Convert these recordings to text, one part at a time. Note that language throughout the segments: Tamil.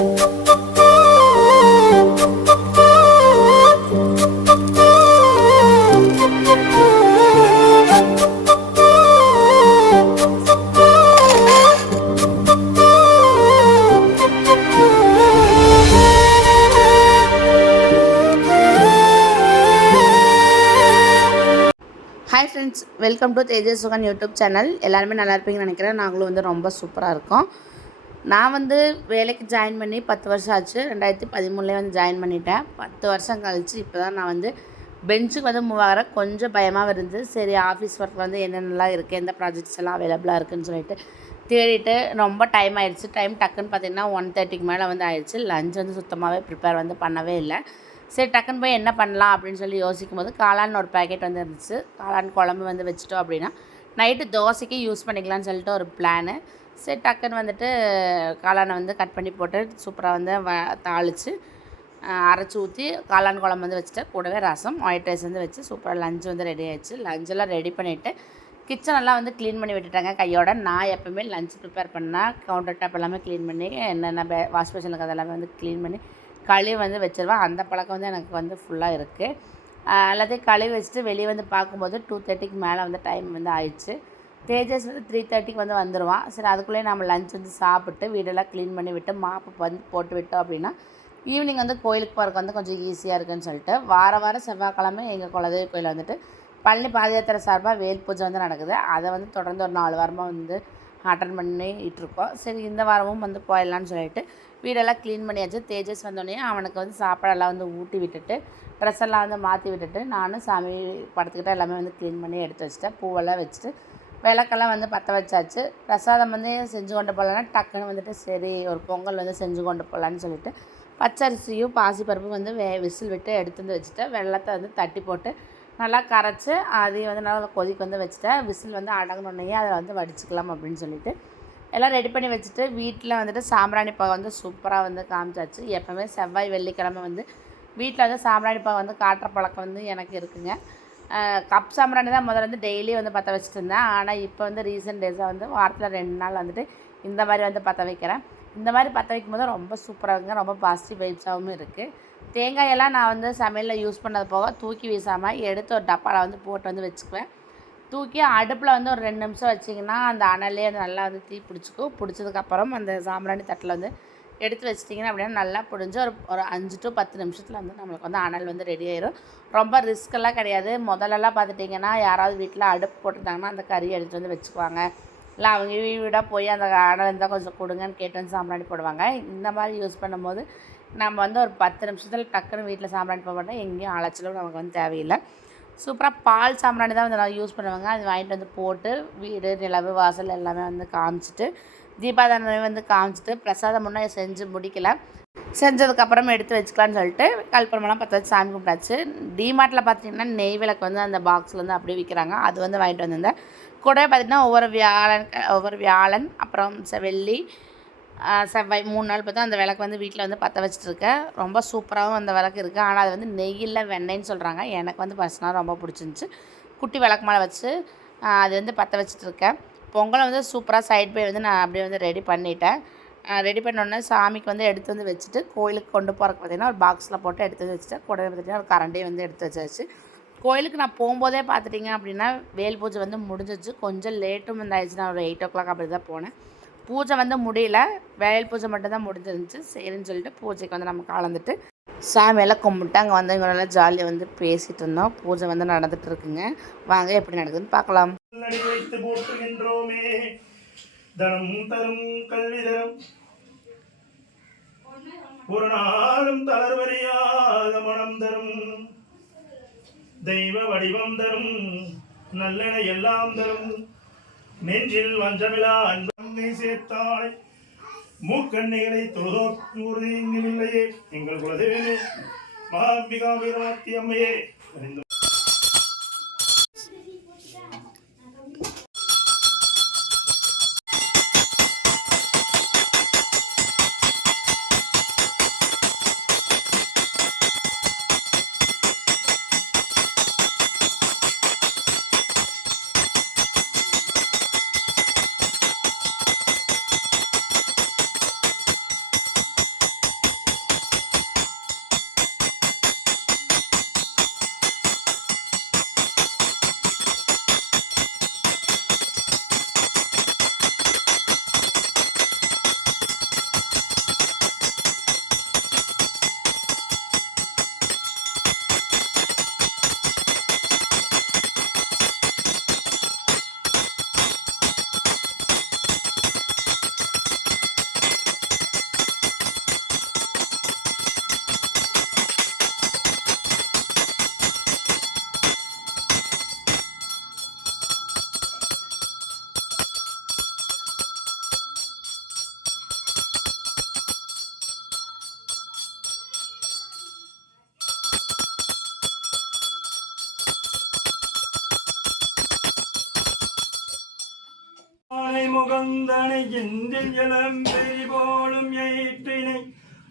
Hi friends, welcome to Tejas Sugan YouTube channel. எல்லாருமே நல்லா இருப்பீங்கன்னு நினைக்கிறேன். நாங்களும் வந்து ரொம்ப சூப்பராக இருக்கோம். நான் வந்து வேலைக்கு ஜாயின் பண்ணி 10 வருஷம் ஆச்சு. 2013 வந்து ஜாயின் பண்ணிட்டேன். 10 வருஷம் கழிச்சு இப்போ தான் நான் வந்து பெஞ்சுக்கு வந்து மூவ் ஆகிற கொஞ்சம் பயமாக இருந்து, சரி ஆஃபீஸ் ஒர்க் வந்து என்னென்னலாம் இருக்குது, எந்த ப்ராஜெக்ட்ஸ் எல்லாம் அவைலபிளாக இருக்குதுன்னு சொல்லிட்டு தேடிட்டு ரொம்ப டைம் ஆகிடுச்சு. டைம் டக்குன்னு பார்த்திங்கன்னா 1:30க்கு மேலே வந்து ஆயிடுச்சு. லஞ்ச் வந்து சுத்தமாகவே ப்ரிப்பேர் வந்து பண்ணவே இல்லை. சரி டக்குன்னு போய் என்ன பண்ணலாம் அப்படின்னு சொல்லி யோசிக்கும் போது காளான் ஒரு பேக்கெட் வந்து இருந்துச்சு. காளான் குழம்பு வந்து வச்சுட்டோம் அப்படின்னா நைட்டு தோசைக்கு யூஸ் பண்ணிக்கலாம்னு சொல்லிட்டு ஒரு பிளானு. சரி டக்குன்னு வந்துட்டு காளானை வந்து கட் பண்ணி போட்டு சூப்பராக வந்து தாளித்து அரைச்சி ஊற்றி காளான் குழம்பு வந்து வச்சுட்டு கூடவே ரசம் ஒயிட் ரைஸ் வந்து வச்சு சூப்பராக லஞ்ச் வந்து ரெடி ஆகிடுச்சு. லஞ்செல்லாம் ரெடி பண்ணிவிட்டு கிச்சனெல்லாம் வந்து க்ளீன் பண்ணி விட்டுட்டாங்க கையோட. நான் எப்போவுமே லஞ்ச் ப்ரிப்பேர் பண்ணால் கவுண்டர் டாப் எல்லாமே க்ளீன் பண்ணி என்னென்ன வாஷ் பேஷனுக்கு அதெல்லாமே வந்து க்ளீன் பண்ணி கழுவி வந்து வச்சுருவேன். அந்த பழக்கம் வந்து எனக்கு வந்து ஃபுல்லாக இருக்குது. எல்லாத்தையும் கழுவி வச்சுட்டு வெளியே வந்து பார்க்கும்போது 2:30க்கு மேலே வந்து டைம் வந்து ஆயிடுச்சு. தேஜஸ் வந்து 3:30க்கு வந்து வந்துடுவான். சரி அதுக்குள்ளேயே நம்ம லஞ்ச் வந்து சாப்பிட்டு வீடெல்லாம் க்ளீன் பண்ணி விட்டு மாப்பு வந்து போட்டு விட்டோம் அப்படின்னா ஈவினிங் வந்து கோயிலுக்கு போகிறதுக்கு வந்து கொஞ்சம் ஈஸியாக இருக்குதுன்னு சொல்லிட்டு வாரம் செவ்வாய்க்கிழமை எங்கள் குலதெய்வ கோயில் வந்துட்டு பழனி பாதயாத்திரை சார்பாக வேல் பூஜை வந்து நடக்குது. அதை வந்து தொடர்ந்து ஒரு 4 வாரமாக வந்து அட்டன் பண்ணிகிட்டு இருக்கோம். சரி இந்த வாரமும் வந்து போயிடலான்னு சொல்லிட்டு வீடெல்லாம் க்ளீன் பண்ணியாச்சு. தேஜஸ் வந்தோடனே அவனுக்கு வந்து சாப்பாடெல்லாம் வந்து ஊட்டி விட்டுட்டு ட்ரெஸ் எல்லாம் வந்து மாற்றி விட்டுட்டு நானும் சாமி படத்துக்கிட்ட எல்லாமே வந்து க்ளீன் பண்ணி எடுத்து வச்சுட்டேன். பூவெல்லாம் வச்சுட்டு விளக்கெல்லாம் வந்து பற்ற வச்சாச்சு. பிரசாதம் வந்து செஞ்சு கொண்டு போகலான்னா டக்குன்னு வந்துட்டு சரி ஒரு பொங்கல் வந்து செஞ்சு கொண்டு போகலான்னு சொல்லிட்டு பச்சரிசியும் பாசிப்பருப்பும் வந்து விசில் விட்டு எடுத்து வந்து வச்சுட்டேன். வெள்ளத்தை வந்து தட்டி போட்டு நல்லா கரைச்சி அதையும் வந்து நல்லா கொதிக்க வந்து வச்சுட்டேன். விசில் வந்து அடங்கினோடனே அதை வந்து வடிச்சிக்கலாம் அப்படின்னு சொல்லிட்டு எல்லாம் ரெடி பண்ணி வச்சுட்டு வீட்டில் வந்துட்டு சாம்பிராணி பாகு வந்து சூப்பராக வந்து காமிச்சாச்சு. எப்போவுமே செவ்வாய் வெள்ளிக்கிழமை வந்து வீட்டில் வந்து சாம்பிராணி பாகு வந்து காட்டுற பழக்கம் வந்து எனக்கு இருக்குங்க. கப் சாம்பிராணி தான் முதல்ல வந்து டெய்லி வந்து பற்ற வச்சுட்டு இருந்தேன். ஆனால் இப்போ வந்து ரீசெண்ட் டேஸாக வந்து வாரத்தில் 2 நாள் வந்துட்டு இந்த மாதிரி வந்து பற்ற வைக்கிறேன். இந்த மாதிரி பற்ற வைக்கும் போது ரொம்ப சூப்பராக இருக்குங்க. ரொம்ப பாசிட்டிவ் வைப்ஸாகவும் இருக்குது. தேங்காயெல்லாம் நான் வந்து சமையலில் யூஸ் பண்ணது போக தூக்கி வீசாமல் எடுத்து ஒரு டப்பாவில் வந்து போட்டு வந்து வச்சுக்குவேன். தூக்கி அடுப்பில் வந்து ஒரு 2 நிமிஷம் வச்சிங்கன்னா அந்த அனலே அது நல்லா வந்து தீ பிடிச்சிக்கும். பிடிச்சதுக்கப்புறம் அந்த சாம்பிராணி தட்டில் வந்து எடுத்து வச்சிட்டிங்கன்னா அப்படின்னா நல்லா பிடிஞ்சி ஒரு 5 to 10 நிமிஷத்தில் வந்து நம்மளுக்கு வந்து அனல் வந்து ரெடி ஆயிடும். ரொம்ப ரிஸ்க்கெல்லாம் கிடையாது. முதல்லலாம் பார்த்துட்டிங்கன்னா யாராவது வீட்டில் அடுப்பு போட்டுட்டாங்கன்னா அந்த கறி எடுத்துகிட்டு வந்து வச்சுக்குவாங்க. இல்லை அவங்க வீடாக போய் அந்த அனல் இருந்தால் கொஞ்சம் கொடுங்கன்னு கேட்டு வந்து சாம்பிராணி போடுவாங்க. இந்த மாதிரி யூஸ் பண்ணும்போது நம்ம வந்து ஒரு 10 நிமிஷத்தில் டக்குன்னு வீட்டில் சாம்பிராணி போட மாட்டோம். எங்கேயும் அலைச்சலும் நமக்கு வந்து தேவையில்லை. சூப்பராக பால் சாம்பிராணி தான் வந்து நான் யூஸ் பண்ணுவாங்க. அது வாங்கிட்டு வந்து போட்டு வீடு நிலவு வாசல் எல்லாமே வந்து காமிச்சிட்டு தீபாவளி வந்து காமிச்சிட்டு பிரசாதம் முன்னே செஞ்சு முடிக்கல. செஞ்சதுக்கப்புறம் எடுத்து வச்சுக்கலான்னு சொல்லிட்டு கல்பரமெல்லாம் பற்ற வச்சு சாமி கும்பிட்டாச்சு. டிமார்ட்டில் பார்த்திங்கன்னா நெய் விளக்கு வந்து அந்த பாக்ஸில் வந்து அப்படியே விற்கிறாங்க. அது வந்து வாங்கிட்டு வந்திருந்தேன். கூடவே பார்த்திங்கன்னா ஒவ்வொரு வியாழன் அப்புறம் வெள்ளி செவ்வாய் 3 நாள் பார்த்தா அந்த விளக்கு வந்து வீட்டில் வந்து பற்ற வச்சுட்ருக்கேன். ரொம்ப சூப்பராகவும் அந்த விளக்கு இருக்குது. ஆனால் அது வந்து நெய்யில் வெண்ணெய்ன்னு சொல்கிறாங்க. எனக்கு வந்து பர்சனலாக ரொம்ப பிடிச்சிருந்துச்சி. குட்டி விளக்கு மேலே வச்சு அது வந்து பற்ற வச்சுட்ருக்கேன். பொங்கலை வந்து சூப்பராக சைட் பை வந்து நான் அப்படியே வந்து ரெடி பண்ணிட்டேன். ரெடி பண்ணோடனே சாமிக்கு வந்து எடுத்து வந்து வச்சுட்டு கோயிலுக்கு கொண்டு போகிறக்கு பார்த்திங்கன்னா ஒரு பாக்ஸில் போட்டு எடுத்து வந்து வச்சுட்டேன். கூடவே பார்த்திங்கன்னா ஒரு கரண்டையும் வந்து எடுத்து வச்சாச்சு. கோயிலுக்கு நான் போகும்போதே பார்த்துட்டிங்க அப்படின்னா வேல் பூஜை வந்து முடிஞ்சிச்சு. கொஞ்சம் லேட்டும் வந்து ஆயிடுச்சு. நான் ஒரு 8 o'clock அப்படி தான் போனேன். பூஜை வந்து முடியல, வேல் பூஜை மட்டும்தான் முடிஞ்சிருந்துச்சு. சரின்னு சொல்லிட்டு பூஜைக்கு வந்து நம்ம கலந்துட்டு சாமியெல்லாம் கும்பிட்டு அங்கே வந்து இவங்களெல்லாம் ஜாலியாக வந்து பேசிகிட்டு இருந்தோம். பூஜை வந்து நடந்துட்டு இருக்குங்க. வாங்க எப்படி நடக்குதுன்னு பார்க்கலாம். தனம் தரும் கல்வி தரும் ஒரு நாளும் தளர்வறியாத மனம் தரும் தெய்வ வடிவம் தரும் நல்லென எல்லாம் தரும் நெஞ்சில் வஞ்சமிலா அன்பை சேர்த்தாய் மூக்கண்ணிகளை தொழுதோர் இல்லையே எங்கள் குலதெய்வமே மகாம்பிகா வீரமூர்த்தி அம்மையே. மகந்தனை செந்தில் ஜலம் பெரி போலும் ஏற்றினை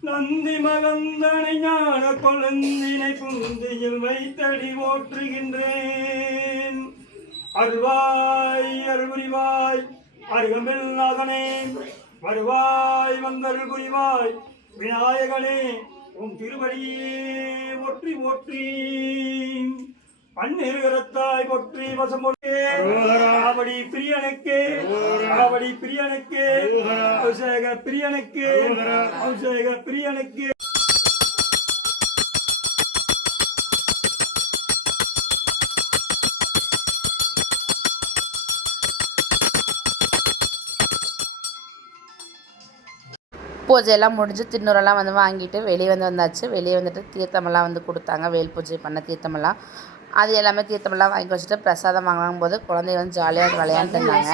நந்தி மகந்தனை ஞான கொழுந்தினை புந்தியில் வைத்தடி போற்றுகின்றேன். அருள்வாய் அருள்புரிவாய் அருகம்பில் நாதனே, வருவாய் வந்தருள் புரிவாய் விநாயகனே, உன் திருவடியே ஒற்றி போற்றி. பன்னிருகரத்தாய் பொற்றி வசமொழியே அவடி பிரியனுக்கு, அவடி பிரியனுக்கு, அபிஷேக பிரியனுக்கு, அபிஷேக பிரியனுக்கு. பூஜையெல்லாம் முடிஞ்சு தின்னூரெல்லாம் வந்து வாங்கிட்டு வெளியே வந்தாச்சு. வெளியே வந்துட்டு தீர்த்தமெல்லாம் வந்து கொடுத்தாங்க, வேல் பூஜை பண்ண தீர்த்தமெல்லாம். அது எல்லாமே தீர்த்தமெல்லாம் வாங்கி வச்சுட்டு பிரசாதம் வாங்கும் போது குழந்தைங்க வந்து ஜாலியாக விளையாண்டு இருந்தாங்க.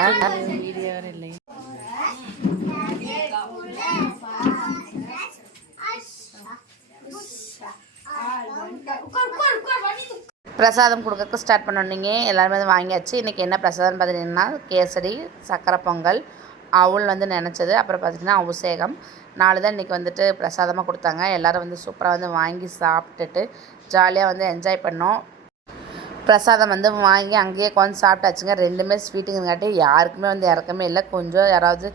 பிரசாதம் கொடுக்க ஸ்டார்ட் பண்ணோன்னீங்க எல்லாருமே வந்து வாங்கியாச்சு. இன்றைக்கி என்ன பிரசாதம்னு பார்த்தீங்கன்னா கேசரி, சக்கரை பொங்கல், அவுள் வந்து நினச்சது, அப்புறம் பார்த்திங்கன்னா அபிஷேகம் 4 தான் இன்றைக்கி வந்துட்டு பிரசாதமாக கொடுத்தாங்க. எல்லோரும் வந்து சூப்பராக வந்து வாங்கி சாப்பிட்டுட்டு ஜாலியாக வந்து என்ஜாய் பண்ணோம். பிரசாதம் வந்து வாங்கி அங்கேயே உட்காந்து சாப்பிட்டாச்சுங்க. 2மே ஸ்வீட்டுங்காட்டி யாருக்குமே வந்து இறக்கமே இல்லை. கொஞ்சம் யாராவது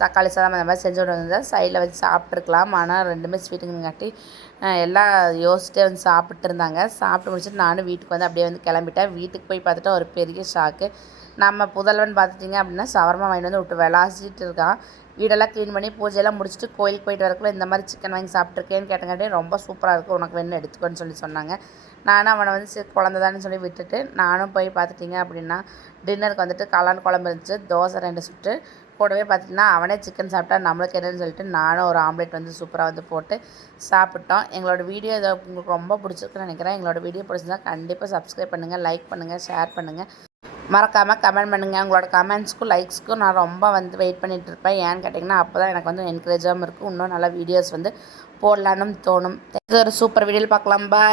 தக்காளி சாதம் அந்த மாதிரி செஞ்சு வந்தால் சைடில் வச்சு சாப்பிட்ருக்கலாம். ஆனால் 2மே ஸ்வீட்டுங்காட்டி எல்லாம் யோசிச்சிட்டே வந்து சாப்பிட்டு இருந்தாங்க. சாப்பிட்டு முடிச்சுட்டு நானும் வீட்டுக்கு வந்து அப்படியே வந்து கிளம்பிட்டேன். வீட்டுக்கு போய் பார்த்துட்டு ஒரு பெரிய ஷாக்கு. நம்ம புதல்வன் பார்த்துட்டிங்க அப்படின்னா சவர்மா வாங்கிட்டு வந்து விட்டு விளாசிட்டு இருக்கான். வீடெல்லாம் க்ளீன் பண்ணி பூஜையெல்லாம் முடிச்சுட்டு கோயிலுக்கு போயிட்டு வரக்குள்ள இந்த மாதிரி சிக்கன் வாங்கி சாப்பிட்ருக்கேன்னு கேட்டங்காட்டி ரொம்ப சூப்பராக இருக்கும், உனக்கு வேணும் எடுத்துக்கோன்னு சொன்னாங்க. நானும் அவனை வந்து குழந்தைதான்னு சொல்லி விட்டுட்டு நானும் போய் பார்த்துட்டிங்க அப்படின்னா டின்னருக்கு வந்துட்டு காளான் குழம்பு இருந்துச்சு, தோசை 2 சுட்டு, கூடவே பார்த்திங்கன்னா அவனே சிக்கன் சாப்பிட்டா நம்மளுக்கு என்னன்னு சொல்லிட்டு நானும் ஒரு ஆம்லேட் வந்து சூப்பராக வந்து போட்டு சாப்பிட்டோம். எங்களோட வீடியோ இதை உங்களுக்கு ரொம்ப பிடிச்சிருக்குன்னு நினைக்கிறேன். எங்களோட வீடியோ பிடிச்சிருந்தா கண்டிப்பாக சப்ஸ்கிரைப் பண்ணுங்கள், லைக் பண்ணுங்கள், ஷேர் பண்ணுங்கள், மறக்காமல் கமெண்ட் பண்ணுங்கள். உங்களோட கமெண்ட்ஸ்க்கும் லைக்ஸ்க்கும் நான் ரொம்ப வந்து வெயிட் பண்ணிகிட்டு இருப்பேன். ஏன்னு கேட்டிங்கன்னா அப்போ தான் எனக்கு வந்து என்கரேஜாகவும் இருக்கும், இன்னும் நல்லா வீடியோஸ் வந்து போடலான்னு தோணும். இது ஒரு சூப்பர் வீடியோவில் பார்க்கலாம். பாய்.